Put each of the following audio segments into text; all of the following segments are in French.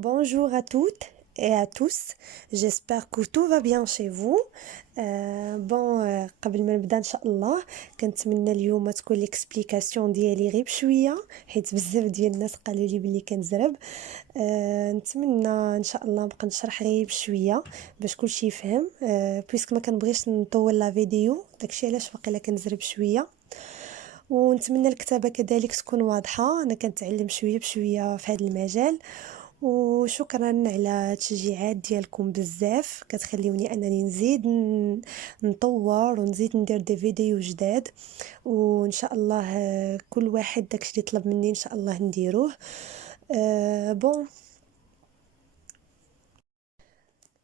Bonjour à toutes et à tous, j'espère que tout va bien chez vous. قبل ما نبدا ان شاء الله كنتمنى اليوم تكون ليكسبليكاسيون ديالي غير بشويه حيت بزاف ديال الناس قالوا لي بلي كنزرب. نتمنى ان شاء الله نبقى نشرح غير بشويه باش كلشي يفهم، بويسك ما كنبغيش نطول لا فيديو، داكشي علاش باقي كنزرب شويه. ونتمنى الكتابه كذلك تكون واضحه، انا كنتعلم شويه بشويه في هذا المجال. وشكرا على التشجيعات ديالكم بزاف، كتخليوني انني نزيد نطور ونزيد ندير دي فيديو جداد، وان شاء الله كل واحد داكشي اللي طلب مني ان شاء الله نديروه. بون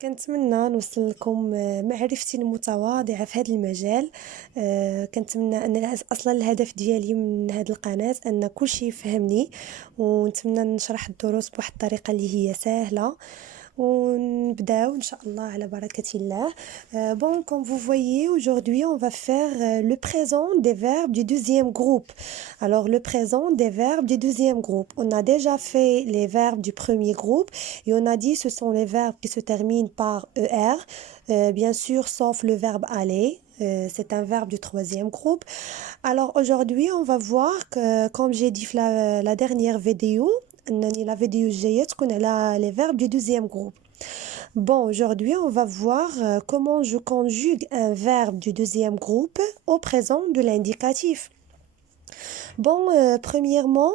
كنتمنى نوصل لكم معرفتي المتواضعة في هذا المجال. كنتمنى ان اصلا الهدف ديالي من هذه القناة ان كل شيء يفهمني، ونتمنى نشرح الدروس بواحد الطريقة اللي هي سهلة، ونبداو ان شاء الله على بركة الله. Bon, comme vous voyez, aujourd'hui on va faire le présent des verbes du deuxième groupe. Alors le présent des verbes du deuxième groupe, on a déjà fait les verbes du premier groupe et on a dit ce sont les verbes qui se terminent par ER, bien sûr sauf le verbe aller. C'est un verbe du troisième groupe. Alors aujourd'hui on va voir que, comme j'ai dit la dernière vidéo, la vidéo الجاية تكون على les verbes du deuxième groupe. Bon, aujourd'hui, on va voir comment je conjugue un verbe du deuxième groupe au présent de l'indicatif. Bon, premièrement,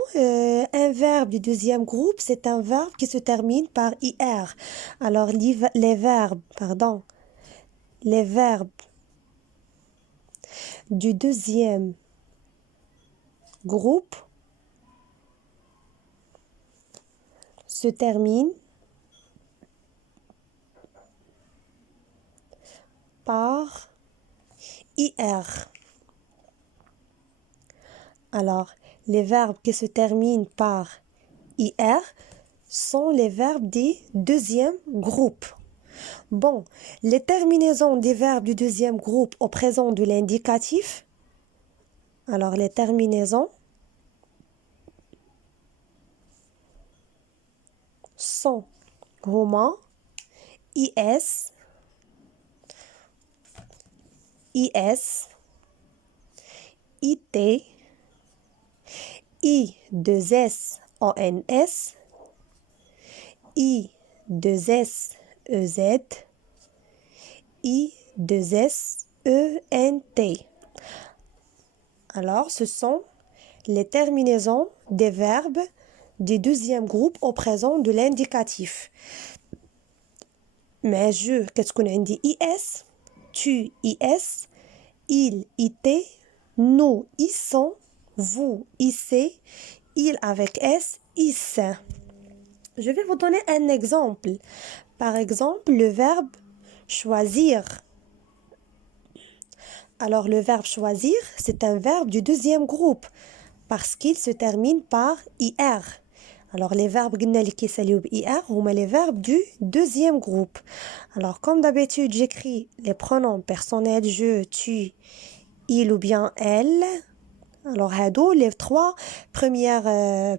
un verbe du deuxième groupe, c'est un verbe qui se termine par IR. Alors, les verbes du deuxième groupe se terminent par IR. Alors, les verbes qui se terminent par IR sont les verbes des deuxième groupe. Bon, les terminaisons des verbes du deuxième groupe au présent de l'indicatif. Alors, les terminaisons sont هما IS, IS, IT, I2S ONS, I2S EZ, I2S ENT. Alors, ce sont les terminaisons des verbes du deuxième groupe au présent de l'indicatif. Mais je, qu'est-ce qu'on a dit? IS, tu, IS, il, IT, nous, ils sont, vous, IC, il avec S, IS. Je vais vous donner un exemple. Par exemple, le verbe choisir. Alors, le verbe choisir, c'est un verbe du deuxième groupe parce qu'il se termine par IR. Alors, les verbes qui s'allument IR, sont les verbes du deuxième groupe. Alors, comme d'habitude, j'écris les pronoms personnels je, tu, il ou bien elle. Alors, هادو les trois premières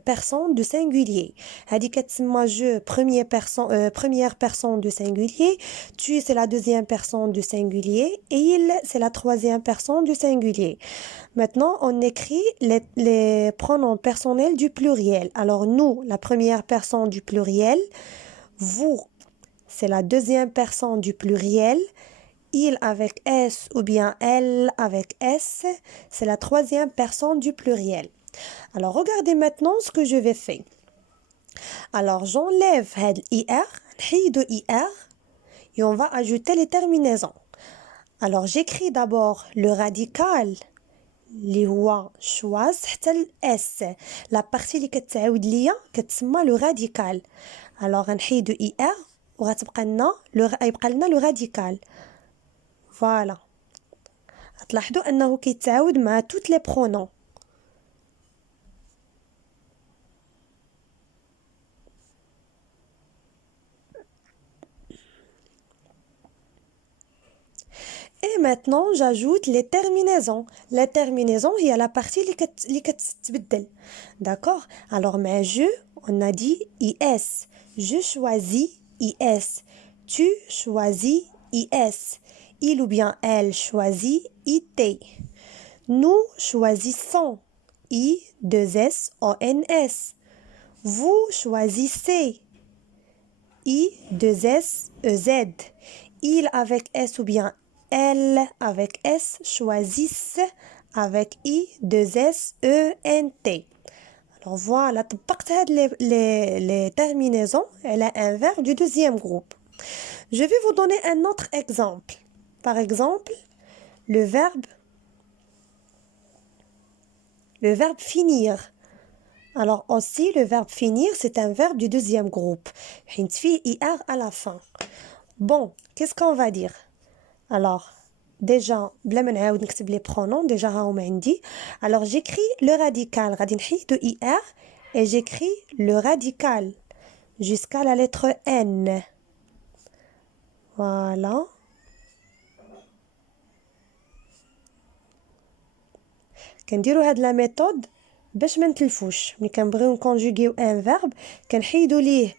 personnes du singulier. هادي كتسمى je, première personne du singulier, tu c'est la deuxième personne du singulier et il c'est la troisième personne du singulier. Maintenant, on écrit les pronoms personnels du pluriel. Alors, nous, la première personne du pluriel, vous, c'est la deuxième personne du pluriel, il avec S ou bien elle avec S, c'est la troisième personne du pluriel. Alors, regardez maintenant ce que je vais faire. Alors, j'enlève IR, نحيدو IR, et on va ajouter les terminaisons. Alors, j'écris d'abord le radical, اللي هو شواز حتى الاس، لا بارتي اللي كتعاود ليا كتسمى لو راديكال. الوغ غنحيدو اي ار وغتبقى لنا لو راديكال. فوالا غتلاحظوا انه كيتعاود مع توت لي برونون. Et maintenant, j'ajoute les terminaisons. Les terminaisons, il y a la partie qui est D'accord? Alors, mais je, on a dit IS. Je choisis IS. Tu choisis IS. Il ou bien elle choisit IT. Nous choisissons I2SONS. Vous choisissez I2SEZ. Il avec S ou bien elle avec S choisissent avec I2SENT. Alors voilà, les terminaisons, elle a un verbe du deuxième groupe. Je vais vous donner un autre exemple. Par exemple, le verbe finir. Alors aussi, le verbe finir, c'est un verbe du deuxième groupe. حين فيه IR à la fin. Bon, qu'est-ce qu'on va dire? Alors, déjà, بلا ما نعاود نكتب les pronoms, déjà راهم عندي. Alors, j'écris le radical, غادي نحيدو IR, et j'écris le radical jusqu'à la lettre N. Voilà. كنديروا هاد لا ميثود باش ما نتلفوش ملي كنبغيو نكونجوغيو ان فيرب كنحيدو ليه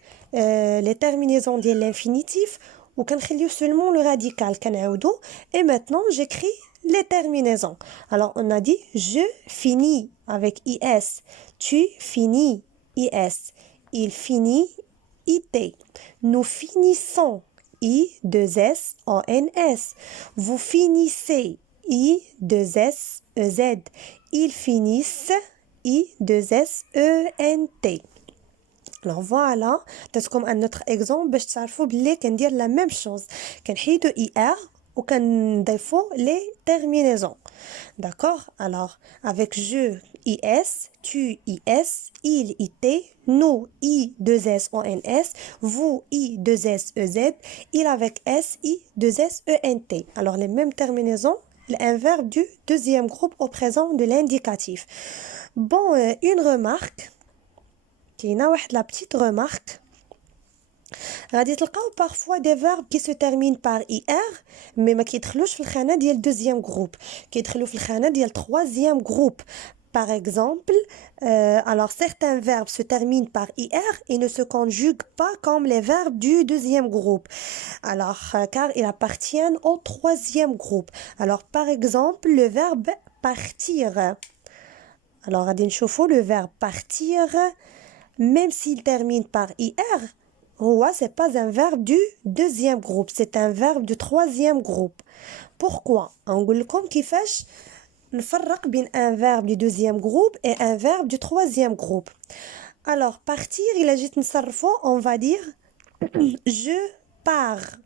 لي تيرمينيزون ديال لانفينيتيف وكنخليو سولمون لو راديكال كنعاودو et maintenant j'écris les terminaisons. Alors on a dit je finis avec IS, tu finis IS, il finit IT, nous finissons I2SONS, vous finissez I2SEZ, ils finissent I2SENT. Alors voilà, c'est comme un autre exemple باش تعرفوا بلي كندير la même chose. كنحيدو IR وكنضيفو les terminaisons. D'accord? Alors avec je IS, tu IS, il IT, nous I2SONS, vous I2SEZ, il avec S I2SENT. Alors les mêmes terminaisons, un verbe du deuxième groupe au présent de l'indicatif. Bon, une remarque. كاينه واحد la petite remarque. غادي تلقاو parfois des verbes qui se terminent par IR mais ما كيدخلوش في الخانه ديال deuxième groupe, كيدخلوا في الخانه ديال troisième groupe. Par exemple, alors certains verbes se terminent par IR et ne se conjuguent pas comme les verbes du deuxième groupe. Alors, car ils appartiennent au troisième groupe. Alors, par exemple, le verbe partir. Alors, غادي نشوفوا le verbe partir, même s'il termine par IR, c'est pas un verbe du deuxième groupe, c'est un verbe du troisième groupe. Pourquoi? نقول لكم كيفاش نفرق بين un verbe du deuxième groupe et un verbe du troisième groupe. Alors, partir, إلا جيت نصرفو, on va dire je pars.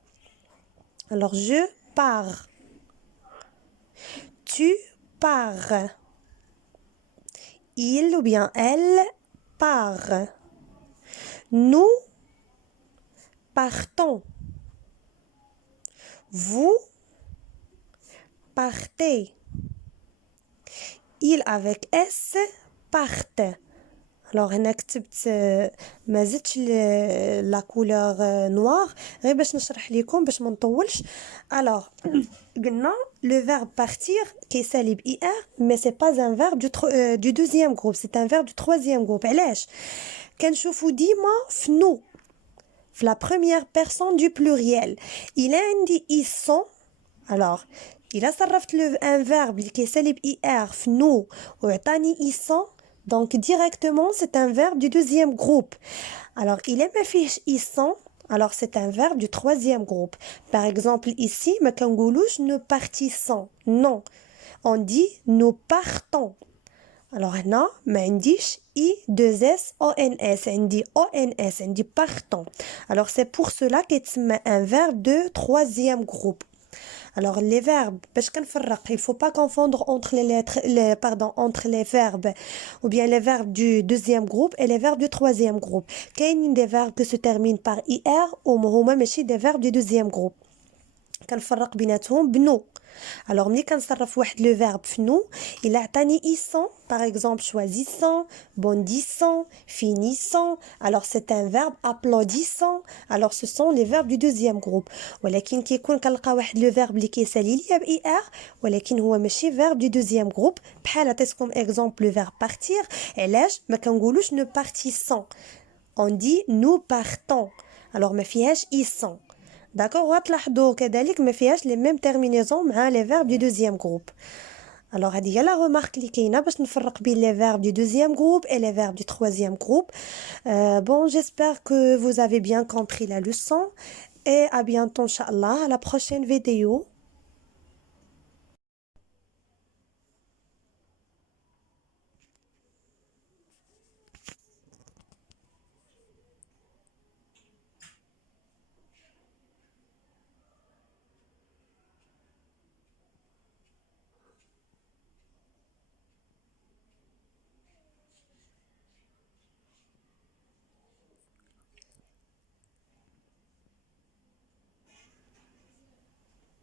Alors, je pars. Tu pars. Il ou bien elle part. Nous partons. Vous partez. Il avec S partent. Alors هنا كتبت ما زدتش la couleur noire غير باش نشرح لكم باش ما نطولش. Alors قلنا le verbe partir كيسالي ب IR mais c'est pas un verbe du deuxième groupe, c'est un verbe du troisième groupe. علاش كنشوفوا ديما فنو في la première personne du pluriel il عندي ils sont. alors إلا صرفت un verbe اللي كيسالي ب IR فنو وعطاني ils sont, donc directement c'est un verbe du deuxième groupe. Alors il est ma fiche ils sont, alors c'est un verbe du troisième groupe. Par exemple ici ما كنقولوش nous partissons, non, on dit nous partons. Alors هنا ما عنديش I2SONS, عندي ONS, عندي partons. Alors c'est pour cela كيتسمى un verbe de troisième groupe. Alors les verbes, باش كنفرق, il faut pas confondre entre les lettres, entre les verbes ou bien les verbes du deuxième groupe et les verbes du troisième groupe. كاينين des verbes qui se terminent par IR وهما ماشي des verbes du deuxième groupe. كنفرق بيناتهم بنو. Alors ملي كنصرف واحد le verbe فنو il عطاني ils par exemple choisissant, bondissant, finissant. Alors c'est un verbe applaudissant. Alors ce sont les verbes du deuxième groupe. ولكن كيكون كنلقى واحد le verbe اللي كيسالي ليا ب IR ولكن هو ماشي verbe du deuxième groupe. بحال عطيتكم exemple le verbe partir. علاش ما كنقولوش ne partissons. on dit nous partons. Alors ما فيهاش ils sont. D'accord, وتلاحظوا كذلك ما فيهاش les mêmes terminaisons مع les verbes du deuxième groupe. Alors هذه هي la remarque اللي كاينه باش نفرق بين les verbes du deuxième groupe et les verbes du troisième groupe. Bon, j'espère que vous avez bien compris la leçon et à bientôt inchallah à la prochaine vidéo.